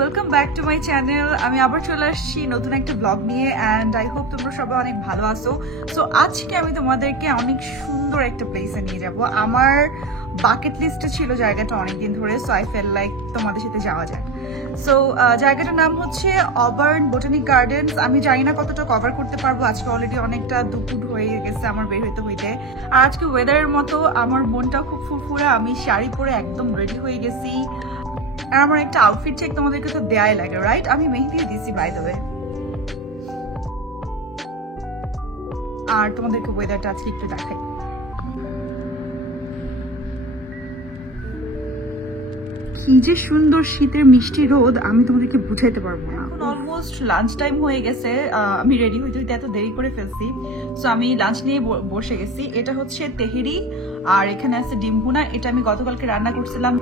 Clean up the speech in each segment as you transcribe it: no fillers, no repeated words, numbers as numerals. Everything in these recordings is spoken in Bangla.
Welcome back to my channel. আমি আবার চলে আসছি নতুন একটা ব্লগ নিয়ে অ্যান্ড আই হোপ তোমরা সবাই অনেক ভালো আছো। সো আজকে আমি তোমাদেরকে অনেক সুন্দর একটা প্লেসে নিয়ে যাব। আমার বাকেট লিস্টে ছিল জায়গাটা অনেকদিন ধরে, সো আই ফেল লাইক তোমাদের সাথে যাওয়া যায়। সো জায়গাটার নাম হচ্ছে অবার্ন বোটানিক গার্ডেন্স। আমি জানি না কতটা কভার করতে পারবো, আজকে অলরেডি অনেকটা দুপুর হয়ে গেছে আমার বের হইতে। আর আজকে ওয়েদারের মতো আমার মনটাও খুব ফুরফুরে, আমি শাড়ি পরে একদম রেডি হয়ে গেছি। আর আমার একটা আউটফিট চেক তোমাদেরকে তো দেয়াই লাগে, রাইট? আমি মেহেদিও দিছি বাই দ্য ওয়ে। আর তোমাদেরকে ওয়েদারটা আজকে একটু দেখাই। কি যে সুন্দর শীতের মিষ্টি রোদ, আমি তোমাদেরকে বুঝাইতে পারবো না। এখন অলমোস্ট লাঞ্চ টাইম হয়ে গেছে, আমি রেডি হইতে এত দেরি করে ফেলছি। সো আমি লাঞ্চ নিয়ে বসে গেছি। এটা হচ্ছে তেহেরি আর এখানে আছে ডিম ভুনা। এটা আমি গতকালকে রান্না করছিলাম,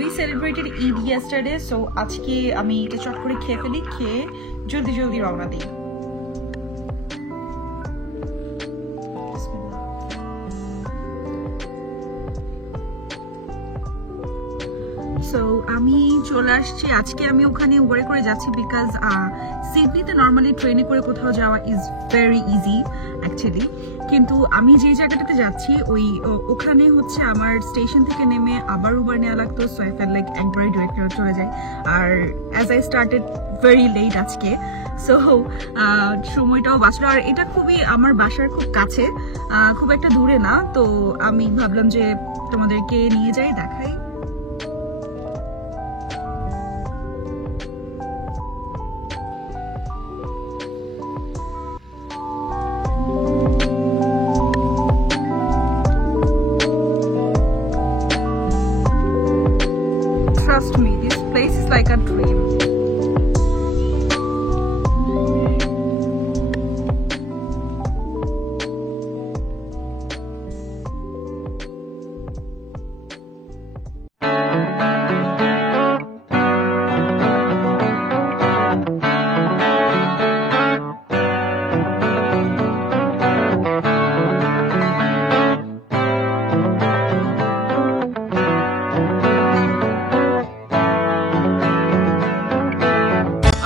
we celebrated Eid yesterday. So আজকে আমি এটা চট করে খেয়ে ফেলি, খেয়ে জলদি রওনা দিই। সো আমি চলে আসছি। আজকে আমি ওখানে উবারে করে যাচ্ছি বিকজ সিডনিতে নর্মালি ট্রেনে করে কোথাও যাওয়া ইজ ভেরি ইজি অ্যাকচুয়ালি, কিন্তু আমি যে জায়গাটাতে যাচ্ছি ওখানে হচ্ছে আমার স্টেশন থেকে নেমে আবার উবার নেওয়া লাগতো। সো আই ফেল লাইক একবারই ডিরেক্ট চলে যায়। আর as I started very late আজকে, সো সময়টাও বাঁচলো। আর এটা খুবই আমার বাসার খুব কাছে, খুব একটা দূরে না। তো আমি ভাবলাম যে তোমাদেরকে নিয়ে যাই, দেখাই। Trust me, this place is like a dream.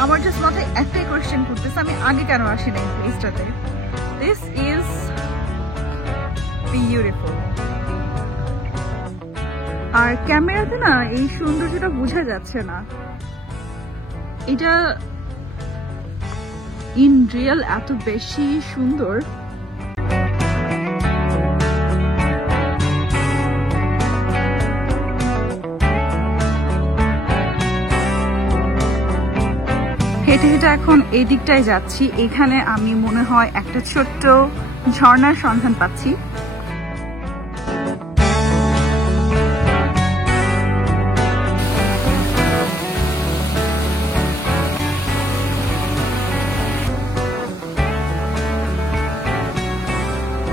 আমার জাস্ট মাথায় একটাই কোয়েশ্চেন করতেছে, আমি আগে কেন আসি না এই প্লেসটাতে। This is beautiful. আর ক্যামেরাতে না এই সৌন্দর্যটা বোঝা যাচ্ছে না, এটা ইন রিয়েল এত বেশি সুন্দর। হেঁটে হেঁটে এখন এই দিকটায় যাচ্ছি। এখানে আমি মনে হয় একটা ছোট্ট ঝর্ণার সন্ধান পাচ্ছি।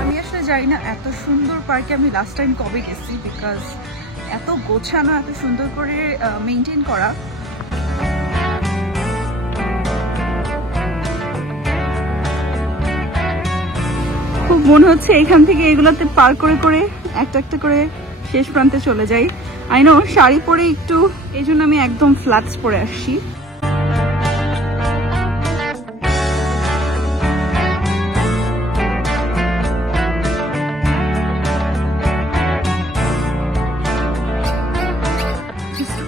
আমি আসলে জানি না এত সুন্দর পার্কে আমি লাস্ট টাইম কবে গেছি, বিকজ এত গোছানো, এত সুন্দর করে মেনটেন করা। খুব মনে হচ্ছে এখান থেকে এগুলোতে পার করে করে একটা একটা করে শেষ প্রান্তে চলে যাই। আই নো শাড়ি পরে একটু, এই জন্য আমি একদম ফ্ল্যাটস পরে আসছি।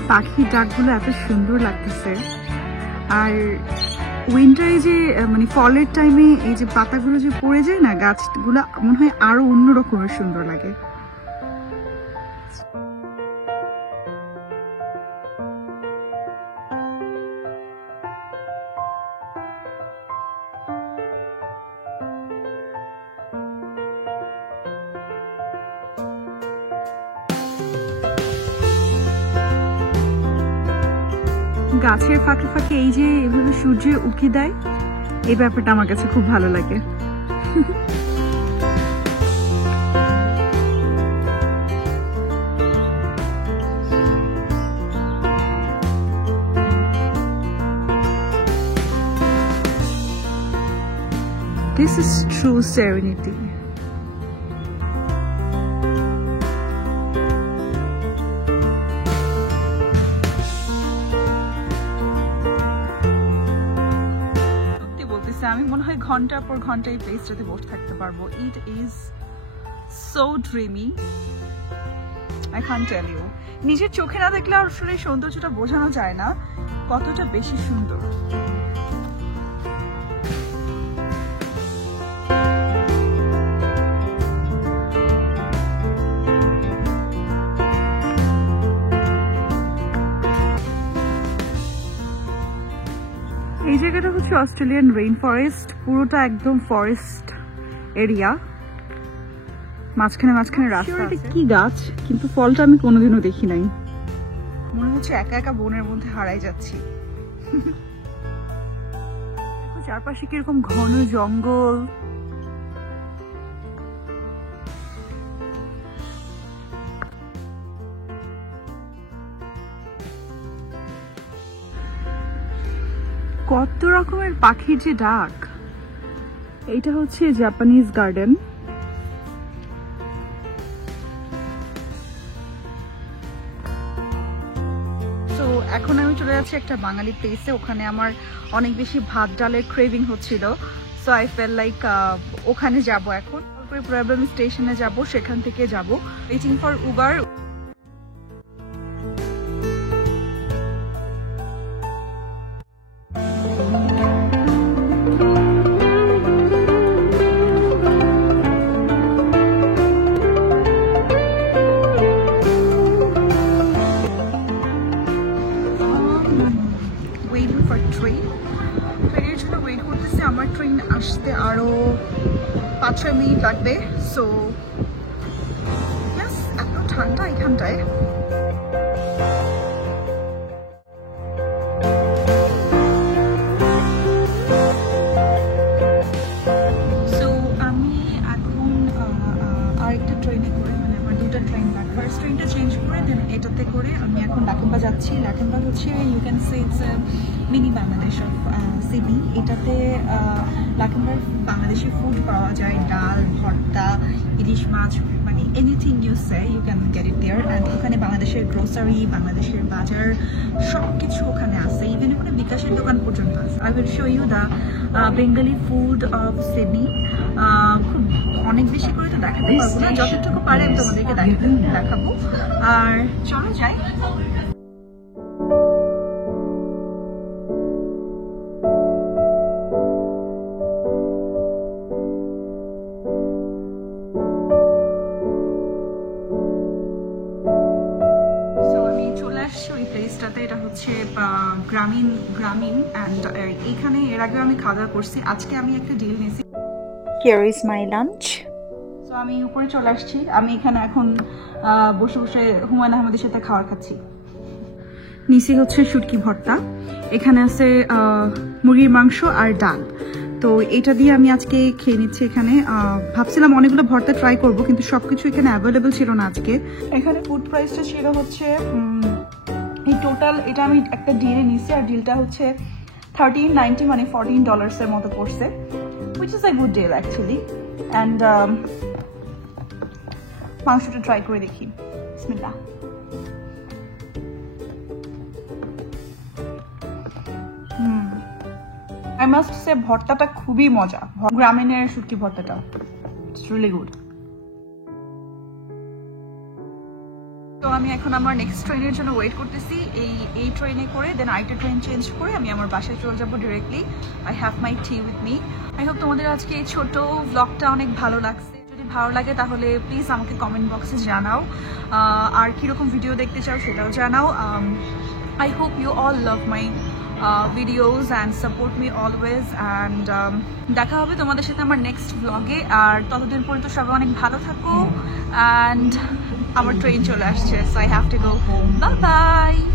পাখির ডাকগুলো এত সুন্দর লাগতেছে। আর উইন্টারে যে মানে ফলের টাইমে এই যে পাতাগুলো যে পড়ে যায় না, গাছগুলো মনে হয় আরো অন্য রকমের সুন্দর লাগে। গাছের ফাঁকে ফাঁকে এই যে এভাবে সূর্য উকি দেয়, এই ব্যাপারটা আমার কাছে খুব ভালো লাগে। This is true serenity. আমি মনে হয় ঘন্টার পর ঘন্টা এই প্লেসটাতে বসে থাকতে পারবো। It is so dreamy, I can tell you. নিজের চোখে না দেখলে আসলে এই সৌন্দর্যটা বোঝানো যায় না কতটা বেশি সুন্দর। এই জায়গাটা হচ্ছে অস্ট্রেলিয়ান রেইন ফরেস্ট, পুরোটা একদম ফরেস্ট এরিয়া, মাঝখানে মাঝখানে রাস্তা আছে। কি গাছ, কিন্তু ফলটা আমি কোনোদিনও দেখি নাই। মনে হচ্ছে একা একা বনের মধ্যে হারাই যাচ্ছি। চারপাশে কিরকম ঘন জঙ্গল, কত রকমের পাখির যে ডাক। এইটা হচ্ছে জাপানিজ গার্ডেন। তো এখন আমি চলে যাচ্ছি একটা বাঙালি প্লেসে, ওখানে আমার অনেক বেশি ভাত ডালের ক্রেভিং হচ্ছিল। সো আই ফেল লাইক ওখানে যাব এখন। প্রবলেম স্টেশনে যাব, সেখান থেকে যাব। Waiting for Uber. ট্রেনের জন্য ওয়েট করতেছি, আমার ট্রেন আসতে আরো 5-6 মিনিট লাগবে। সো এত ঠান্ডা এখানটায়। সো আমি এখন আরেকটা ট্রেনে করে, মানে আমার দুটো ট্রেন লাগবে। ফার্স্ট ট্রেনটা চেঞ্জ করে দেন এটাতে করে আমি এখন লাকেম্বা যাচ্ছি। লাকেম্বা হচ্ছে you can say it's mini Bangladesh of Sydney. এটাতে লাকেম্বার বাংলাদেশি ফুড পাওয়া যায়, ডাল, ভর্তা, ইলিশ মাছ, মানে anything you say you can get it there. And ওখানে বাংলাদেশের গ্রোসারি, বাংলাদেশের বাজার সব কিছু ওখানে আছে, ইভেন ওখানে বিকাশের দোকান পর্যন্ত আছে। I will show you the Bengali food of Sydney. খুব অনেক বেশি করে তো দেখাতে পারবো না, যতটুকু পারে আমি তোমাদেরকে দেখাবো। আর চলো যাই। এটা হচ্ছে গ্রামীণ অ্যান্ড এখানে এর আগে আমি খাওয়া দাওয়া করছি। আজকে আমি একটা ডিল নিয়েছি, হিয়ার ইজ মাই লাঞ্চ। তো আমি উপরে চলে আসছি। আমি এখানে এখন বসে বসে হুমায়ুন আহমেদের সাথে খাবার খাচ্ছি। নিচে হচ্ছে শুটকি ভর্তা, এখানে আছে মুরগির মাংস আর ডাল। তো এটা দিয়ে আমি আজকে খেয়ে নিচ্ছি। এখানে ভাবছিলাম অনেকগুলো ভর্তা ট্রাই করব, কিন্তু সবকিছু এখানে অ্যাভেলেবেল ছিল না আজকে। এখানে ফুড প্রাইসটা ছিল হচ্ছে এই টোটাল, এটা আমি একটা ডিলে নিচ্ছি, আর ডিলটা হচ্ছে $13.90, মানে $14 মতো পড়ছে, which is a good deal actually. And মাংসটা ট্রাই করে দেখি। বিসমিল্লাহ। I must say ভর্তাটা খুবই মজা, গ্রামীণের শুটকি ভর্তাটা, it's really good. তো আমি এখন আমার নেক্সট ট্রেনের জন্য ওয়েট করতেছি। এই ট্রেনে করে দেন আরেকটা ট্রেন চেঞ্জ করে আমি আমার বাসায় চলে যাবো directly. I have my T with me. I hope তোমাদের আজকে এই ছোট ব্লগটা অনেক ভালো লাগছে। যদি ভালো লাগে তাহলে প্লিজ আমাকে কমেন্ট বক্সে জানাও, আর কীরকম ভিডিও দেখতে চাও সেটাও জানাও। I hope you all love my videos and support me always, and দেখা হবে তোমাদের সাথে আমার নেক্সট ব্লগে। আর ততদিন পর্যন্ত সবাই অনেক ভালো থাকো। and আমার ট্রেন চলে আসছে, so I have to go home. Bye bye.